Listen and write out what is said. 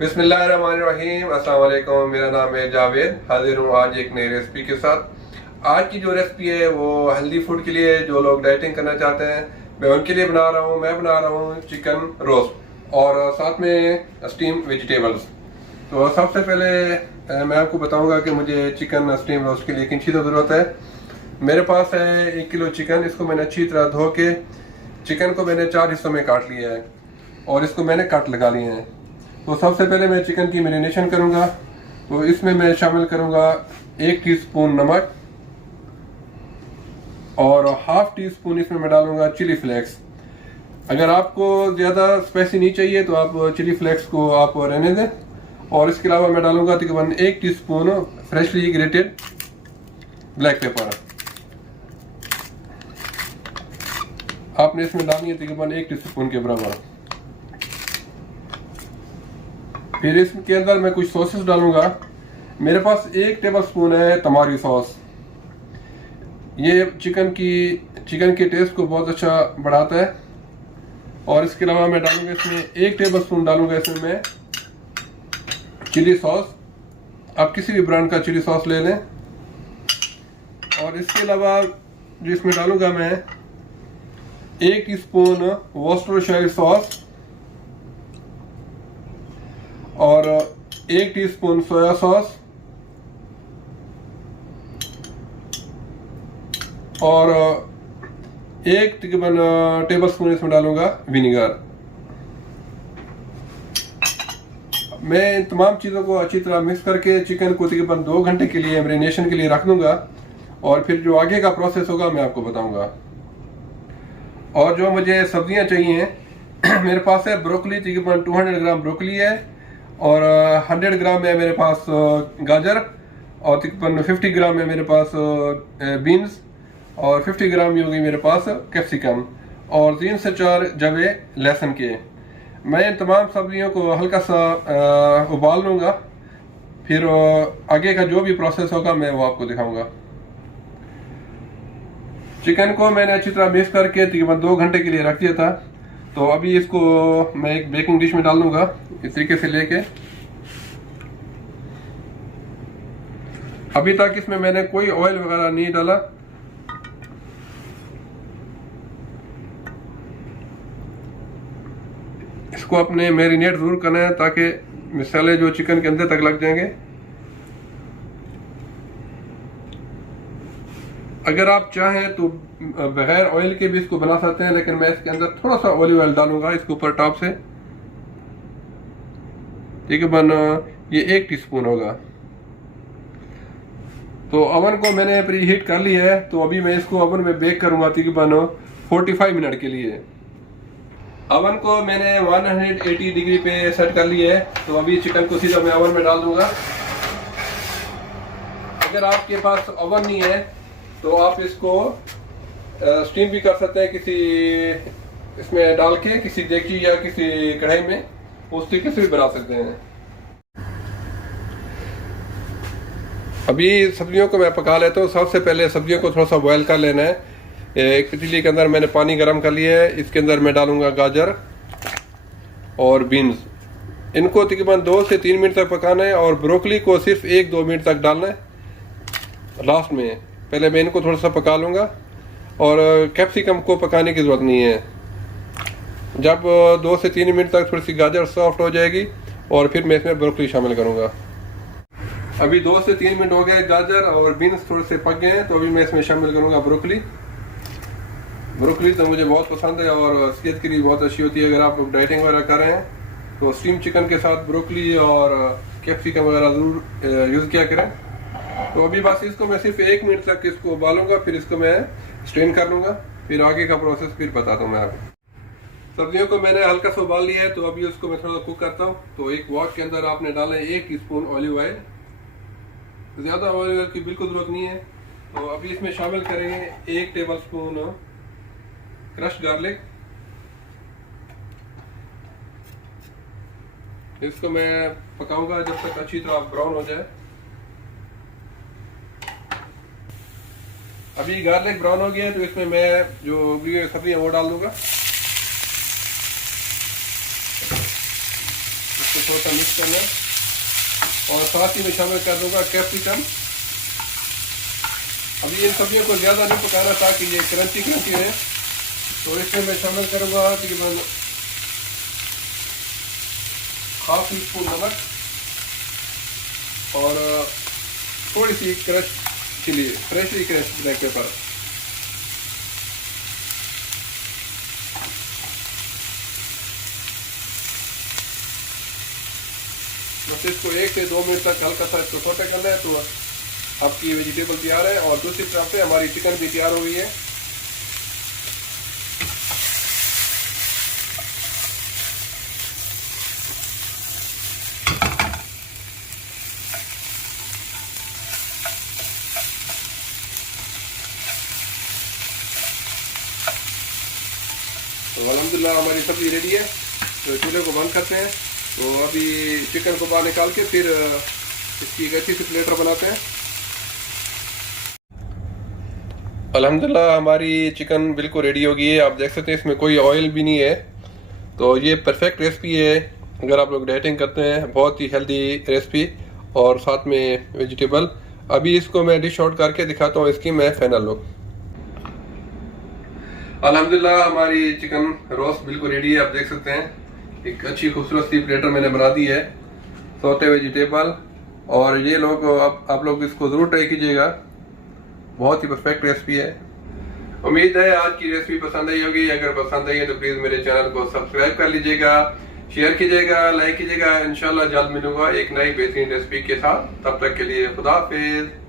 बिस्मिल्लाहिर्रहमानिर्रहीम। अस्सलाम वालेकुम। मेरा नाम है जावेद। हाजिर हूँ आज एक नई रेसिपी के साथ। आज की जो रेसिपी है वो हेल्दी फूड के लिए, जो लोग डाइटिंग करना चाहते हैं मैं उनके लिए बना रहा हूँ। मैं बना रहा हूँ चिकन रोस्ट और साथ में स्टीम वेजिटेबल्स। तो सबसे पहले मैं आपको बताऊंगा कि मुझे चिकन स्टीम रोस्ट के लिए किन चीज़ों की ज़रूरत है। मेरे पास है 1 किलो चिकन। इसको मैंने अच्छी तरह धो के चिकन को मैंने 4 हिस्सों में काट लिया है और इसको मैंने कट लगा लिए हैं। तो सबसे पहले मैं चिकन की मैरिनेशन करूंगा। तो इसमें मैं शामिल करूंगा 1 टीस्पून नमक और हाफ टी स्पून इसमें मैं डालूंगा चिली फ्लेक्स। अगर आपको ज़्यादा स्पाइसी नहीं चाहिए तो आप चिली फ्लेक्स को आप रहने दें। और इसके अलावा मैं डालूंगा तकरीबन 1 teaspoon freshly grated black pepper. आपने इसमें डालनी है तकरीबन 1 टीस्पून के बराबर। फिर इसके अंदर मैं कुछ सॉसेस डालूंगा। मेरे पास 1 टेबल स्पून है तमारी सॉस। ये चिकन के टेस्ट को बहुत अच्छा बढ़ाता है। और इसके अलावा मैं डालूंगा इसमें 1 टेबल स्पून डालूंगा इसमें मैं चिली सॉस। आप किसी भी ब्रांड का चिली सॉस ले लें। और इसके अलावा जो इसमें डालूंगा मैं 1 टीस्पून वॉस्टरशायर सॉस और 1 टीस्पून सोया सॉस और 1 तकरीबन टेबल स्पून इसमें डालूंगा विनीगर। मैं इन तमाम चीज़ों को अच्छी तरह मिक्स करके चिकन को तकरीबन 2 घंटे के लिए मैरिनेशन के लिए रख दूंगा। और फिर जो आगे का प्रोसेस होगा मैं आपको बताऊंगा। और जो मुझे सब्जियां चाहिए मेरे पास है ब्रोकली, तकरीबन 200 ग्राम ब्रोकली है और 100 ग्राम है मेरे पास गाजर और तकरीबन 50 ग्राम है मेरे पास बीन्स और 50 ग्राम ही होगी मेरे पास कैप्सिकम और 3 से 4 जवे लहसुन के। मैं इन तमाम सब्जियों को हल्का सा उबाल लूँगा। फिर आगे का जो भी प्रोसेस होगा मैं वो आपको दिखाऊंगा। चिकन को मैंने अच्छी तरह मिक्स करके तकरीबन 2 घंटे के लिए रख दिया था। तो अभी इसको मैं एक बेकिंग डिश में डाल दूंगा इस तरीके से लेके। अभी तक इसमें मैंने कोई ऑयल वगैरह नहीं डाला। इसको अपने मैरिनेट जरूर करना है ताकि मसाले जो चिकन के अंदर तक लग जाएंगे। अगर आप चाहें तो बगैर ऑयल के भी इसको बना सकते हैं, लेकिन मैं इसके अंदर थोड़ा सा ऑलिव ऑयल डालूंगा इसके ऊपर टॉप से। तकरीबन ये 1 टीस्पून होगा। तो ओवन को मैंने प्री हीट कर लिया है। तो अभी मैं इसको ओवन में बेक करूंगा तकरीबन 45 मिनट के लिए। ओवन को मैंने 180 डिग्री पे सेट कर लिया है। तो अभी चिकन को सीधा मैं ओवन में डाल दूंगा। अगर आपके पास ओवन नहीं है तो आप इसको स्टीम भी कर सकते हैं किसी इसमें डाल के, किसी देगची या किसी कढ़ाई में, उस तरीके से भी बना सकते हैं। अभी सब्जियों को मैं पका लेता हूँ। सबसे पहले सब्जियों को थोड़ा सा बॉयल कर लेना है। एक पतीली के अंदर मैंने पानी गर्म कर लिया है। इसके अंदर मैं डालूंगा गाजर और बीन्स। इनको तकरीबन 2 से 3 मिनट तक पकाना है और ब्रोकली को सिर्फ 1-2 मिनट तक डालना है लास्ट में। पहले मैं इनको थोड़ा सा पका लूँगा और कैप्सिकम को पकाने की ज़रूरत नहीं है। जब 2 से 3 मिनट तक थोड़ी सी गाजर सॉफ्ट हो जाएगी और फिर मैं इसमें ब्रोकली शामिल करूँगा। अभी 2 से 3 मिनट हो गए, गाजर और बीन्स थोड़े से पक गए हैं। तो अभी मैं इसमें शामिल करूँगा ब्रोकली। ब्रोकली तो मुझे बहुत पसंद है और सेहत के लिए बहुत अच्छी होती है। अगर आप लोग डाइटिंग वगैरह कर रहे हैं तो स्टीम चिकन के साथ ब्रोकली और कैप्सिकम वगैरह ज़रूर यूज़ किया करें। तो अभी बस इसको मैं सिर्फ 1 मिनट तक इसको उबालूंगा, फिर इसको मैं स्ट्रेन कर लूँगा। फिर आगे का प्रोसेस फिर बताता हूँ मैं आपको। सब्जियों को मैंने हल्का सा उबाल लिया है। तो अभी उसको मैं थोड़ा सा कुक करता हूँ। तो एक वॉक के अंदर आपने डाला है 1 टीस्पून ऑलिव ऑयल। ज़्यादा ऑलिव ऑयल की बिल्कुल ज़रूरत नहीं है। तो अभी इसमें शामिल करेंगे 1 टेबल स्पून क्रश्ड गार्लिक। इसको मैं पकाऊंगा जब तक अच्छी तरह ब्राउन हो जाए। अभी गार्लिक ब्राउन हो गया है तो इसमें मैं जो सब्जियां वो डाल दूंगा। इसको थोड़ा सा मिक्स करना है। और साथ ही मैं शामिल कर दूंगा कैप्सिकम। अभी इन सब्जियों को ज़्यादा नहीं पकाना ताकि ये क्रंची क्रंची रहे। तो इसमें मैं शामिल करूँगा तकरीबन हाफ टी स्पून नमक और थोड़ी सी crush chilli, freshly crush black pepper. बस इसको 1 से 2 मिनट तक हल्का सा इसको सौटे करना है तो आपकी वेजिटेबल तैयार है। और दूसरी तरफ से हमारी चिकन भी तैयार हो गई है। तो अल्हम्दुलिल्लाह हमारी सब्जी रेडी है। तो चूल्हे को बंद करते हैं। तो अभी चिकन को बाहर निकाल के फिर इसकी एक अच्छी सी प्लेटर बनाते हैं। अल्हम्दुलिल्लाह हमारी चिकन बिल्कुल रेडी हो गई है। आप देख सकते हैं इसमें कोई ऑयल भी नहीं है। तो ये परफेक्ट रेसिपी है अगर आप लोग डाइटिंग करते हैं। बहुत ही हेल्दी रेसिपी और साथ में वेजिटेबल। अभी इसको मैं डिश आउट करके दिखाता हूँ इसकी मैं फाइनल लुक। अल्हम्दुलिल्लाह हमारी चिकन रोस्ट बिल्कुल रेडी है। आप देख सकते हैं एक अच्छी खूबसूरत सी प्लेटर मैंने बना दी है, सौते वेजिटेबल। और ये लोग आप लोग इसको ज़रूर ट्राई कीजिएगा। बहुत ही परफेक्ट रेसिपी है। उम्मीद है आज की रेसिपी पसंद आई होगी। अगर पसंद आई है तो प्लीज़ मेरे चैनल को सब्सक्राइब कर लीजिएगा, शेयर कीजिएगा, लाइक कीजिएगा। इंशाल्लाह जल्द मिलूंगा एक नई बेहतरीन रेसिपी के साथ। तब तक के लिए खुदा हाफिज़।